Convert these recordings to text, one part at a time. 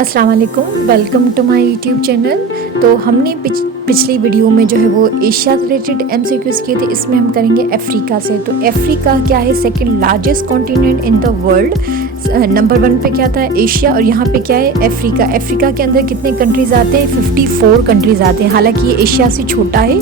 अस्सलाम वालेकुम, welcome to my YouTube channel. तो हमने पिछली वीडियो में जो है वो एशिया रिलेटेड एमसीक्यूज़ किए थे। इसमें हम करेंगे अफ्रीका से। तो अफ्रीका क्या है? Second largest continent in the world. Number 1 पे क्या था? एशिया, और यहाँ पे क्या है? अफ्रीका। अफ्रीका के अंदर कितने कंट्रीज़ आते हैं? 54 कंट्रीज़ आते हैं। हालांकि ये एशिया से छोटा है,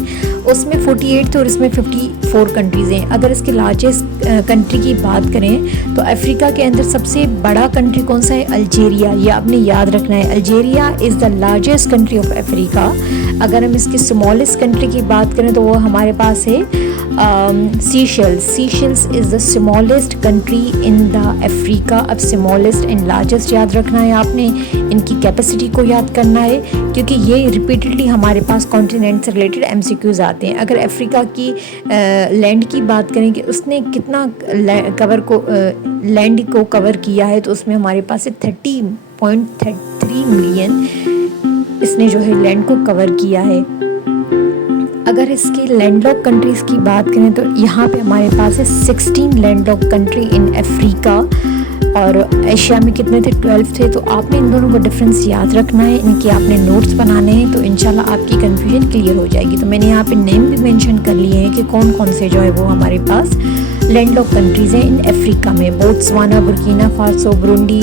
उसमें 48 थे और इसमें 54 कंट्रीज़ हैं। अगर इसके लार्जेस्ट कंट्री की बात करें तो अफ्रीका के अंदर सबसे बड़ा कंट्री कौन सा है? अल्जीरिया। ये आपने याद रखना है। Algeria is the largest country of Africa. अगर हम इसकी स्मॉलेस्ट कंट्री की बात करें तो वो हमारे पास है Seychelles. Seychelles is the smallest country in the Africa. अब स्मॉलेस्ट एंड लार्जेस्ट याद रखना है आपने, इनकी कैपेसिटी को याद करना है, क्योंकि ये रिपीटेडली हमारे पास कॉन्टिनेंट से रिलेटेड एमसीक्यूज़ आते हैं। अगर अफ्रीका की लैंड की बात करें कि उसने कितना लैंड को कवर किया है, तो उसमें हमारे पास है 30.3 मिलियन इसने जो है लैंड को कवर किया है। अगर इसके लैंडलॉक कंट्रीज़ की बात करें तो यहाँ पे हमारे पास है 16 लैंडलॉक कंट्री इन अफ्रीका, और एशिया में कितने थे? 12 थे। तो आपने इन दोनों का डिफरेंस याद रखना है, इनके आपने नोट्स बनाने हैं, तो इंशाल्लाह आपकी कन्फ्यूजन क्लियर हो जाएगी। तो मैंने यहाँ पे नेम भी मेंशन कर लिए हैं कि कौन कौन से जो है वो हमारे पास लैंडलॉक कंट्रीज़ हैं इन अफ्रीका में। Botswana, Burkina Faso, Burundi,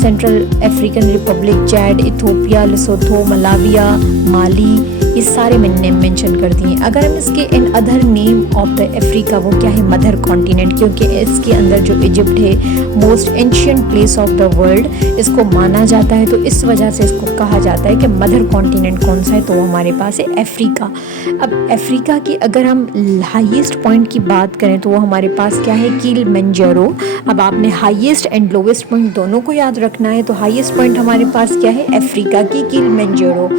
Central African Republic, Chad, Ethiopia, Lesotho, Malawi, Mali, ये सारे मैंने नेम मेंशन कर दिए। अगर हम इसके in other name of the Africa, वो क्या है? मदर कॉन्टिनेंट, क्योंकि इसके अंदर जो इजिप्ट है most ancient place of the world इसको माना जाता है, तो इस वजह से इसको कहा जाता है कि मदर कॉन्टिनेंट कौन सा है, तो वो हमारे पास है अफ्रीका। अब अफ्रीका की अगर हम हाईएस्ट पॉइंट की बात करें तो वो हमारे पास क्या है? किलिमंजारो। अब आपने हाईएस्ट एंड लोवेस्ट पॉइंट दोनों को याद रखना है। तो हाईएस्ट पॉइंट हमारे पास क्या है? अफ्रीका की किलिमंजारो।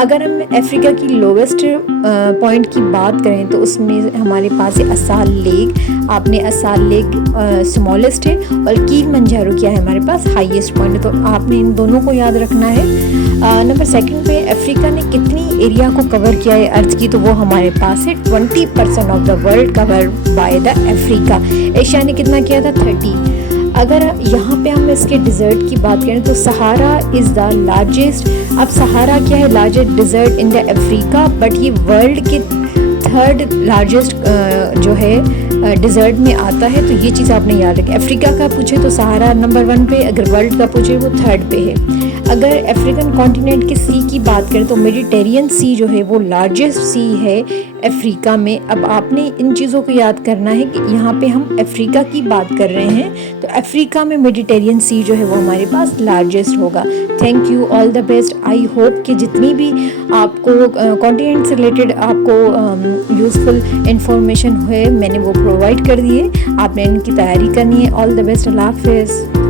अगर हम अफ्रीका की लोवेस्ट पॉइंट की बात करें तो उसमें हमारे पास है असाल लेक। आपने असाल लेक स्मॉलेस्ट है, और किलिमंजारो क्या है? हमारे पास हाईएस्ट पॉइंट है। तो आपने इन दोनों को याद रखना है। नंबर 2 पे अफ्रीका ने कितनी एरिया को कवर किया है अर्थ की? तो वो हमारे पास है 20% of the world cover by the Africa. Asia ने कितना किया था? 30। अगर यहाँ पे हम इसके डिज़र्ट की बात करें तो सहारा इज़ द लार्जेस्ट। अब सहारा क्या है? Largest dessert in the Africa, but ये वर्ल्ड के 3rd लार्जेस्ट जो है डिज़र्ट में आता है। तो ये चीज़ आपने याद रखी। अफ्रीका का पूछे तो सहारा नंबर 1 पे, अगर वर्ल्ड का पूछे वो 3rd पे है। अगर अफ्रीकन कॉन्टिनेंट के सी की बात करें तो मेडिटेरियन सी जो है वो लार्जेस्ट सी है अफ्रीका में। अब आपने इन चीज़ों को याद करना है कि यहाँ पे हम अफ्रीका की बात कर रहे हैं, तो अफ्रीका में मेडिटेरियन सी जो है वो हमारे पास लार्जेस्ट होगा। Thank you, all the best. I hope कि जितनी भी आपको कॉन्टिनेंट से रिलेटेड आपको यूज़फुल इंफॉर्मेशन है मैंने वो प्रोवाइड कर दी है। आपने इनकी तैयारी करनी है। All the best. अल्लाह हाफिज़।